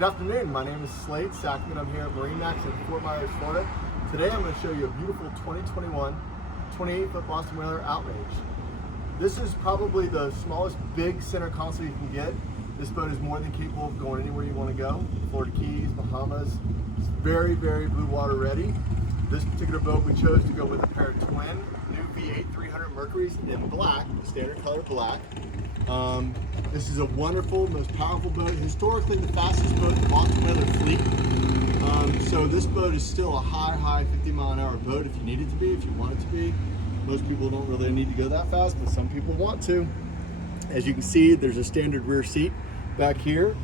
Good afternoon, my name is Slade Sackman. I'm here at MarineMax in Fort Myers, Florida. Today I'm going to show you a beautiful 2021 28-foot Boston Whaler Outrage. This is probably the smallest big center console you can get. This boat is more than capable of going anywhere you want to go. Florida Keys, Bahamas. It's very, very blue water ready. This particular boat we chose to go with a pair of twin new V8 300 Mercuries in black, the standard color black. This is a wonderful, most powerful boat. Historically, the fastest boat in the Boston Whaler fleet. So this boat is still a high 50-mile-an-hour boat if you need it to be, if you want it to be. Most people don't really need to go that fast, but some people want to. As you can see, there's a standard rear seat back here.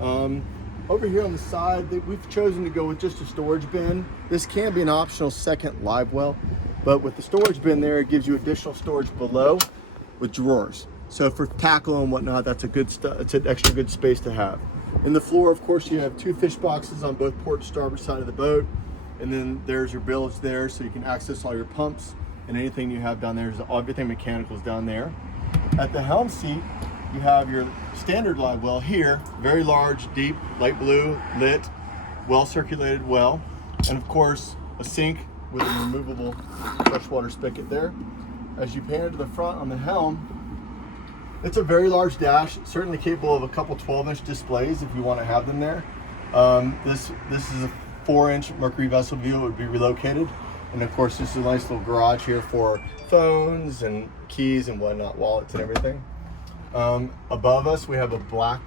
Over here on the side, we've chosen to go with just a storage bin. This can be an optional second live well, but with the storage bin there, it gives you additional storage below with drawers. So for tackle and whatnot, that's it's an extra good space to have. In the floor, of course, you have two fish boxes on both port and starboard side of the boat. And then there's your bilge there, so you can access all your pumps and anything you have down there. Everything mechanical is down there. At the helm seat, you have your standard live well here, very large, deep, light blue, lit, well circulated well. And of course, a sink with a removable freshwater spigot there. As you pan to the front on the helm, it's a very large dash, certainly capable of a couple 12-inch displays if you want to have them there. This is a 4-inch Mercury vessel view. It would be relocated. And of course, this is a nice little garage here for phones and keys and whatnot, wallets and everything. Above us, we have a black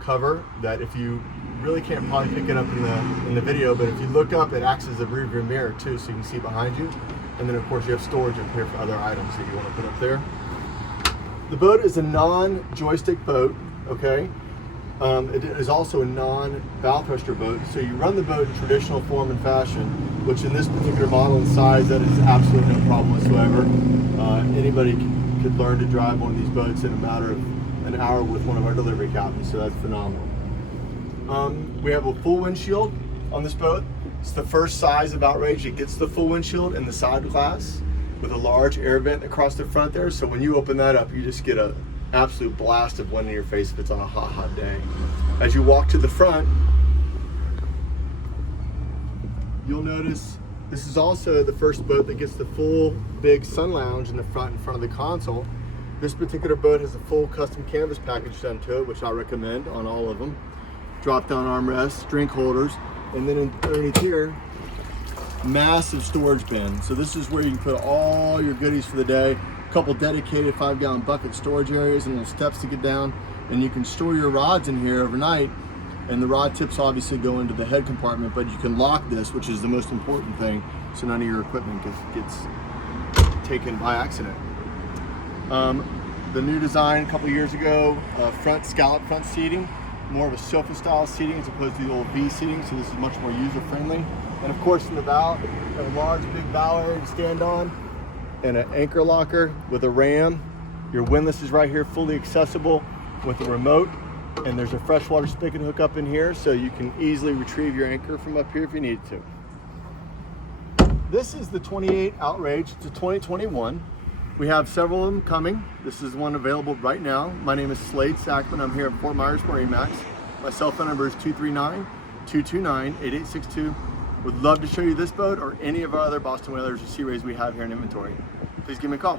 cover that if you really can't probably pick it up in the video, but if you look up, it acts as a rear view mirror too, so you can see behind you. And then of course you have storage up here for other items that you want to put up there. The boat is a non-joystick boat, okay? It is also a non-bow thruster boat, so you run the boat in traditional form and fashion, which in this particular model and size, that is absolutely no problem whatsoever. Anybody could learn to drive one of these boats in a matter of an hour with one of our delivery captains, so that's phenomenal. We have a full windshield on this boat. It's the first size of Outrage that gets the full windshield and the side glass with a large air vent across the front there. So when you open that up, you just get an absolute blast of wind in your face if it's on a hot day. As you walk to the front, you'll notice this is also the first boat that gets the full big sun lounge in front of the console. This particular boat has a full custom canvas package done to it, which I recommend on all of them. Drop down armrests, drink holders, and then underneath here, massive storage bin. So this is where you can put all your goodies for the day. A couple dedicated 5-gallon bucket storage areas and little steps to get down. And you can store your rods in here overnight. And the rod tips obviously go into the head compartment, but you can lock this, which is the most important thing, so none of your equipment gets taken by accident. The new design a couple years ago, front scallop front seating, more of a sofa style seating as opposed to the old V seating, so this is much more user friendly. And of course in the bow, a large big bow area to stand on and an anchor locker with a ram. Your windlass is right here, fully accessible with a remote, and there's a freshwater spigot hook up in here so you can easily retrieve your anchor from up here if you need to. This is the 28 Outrage. It's a 2021. We have several of them coming. This is one available right now. My name is Slade Sackman. I'm here at Fort Myers MarineMax. My cell phone number is 239-229-8862. Would love to show you this boat or any of our other Boston Whalers or Sea Rays we have here in inventory. Please give me a call.